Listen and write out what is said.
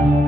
thank mm -hmm. you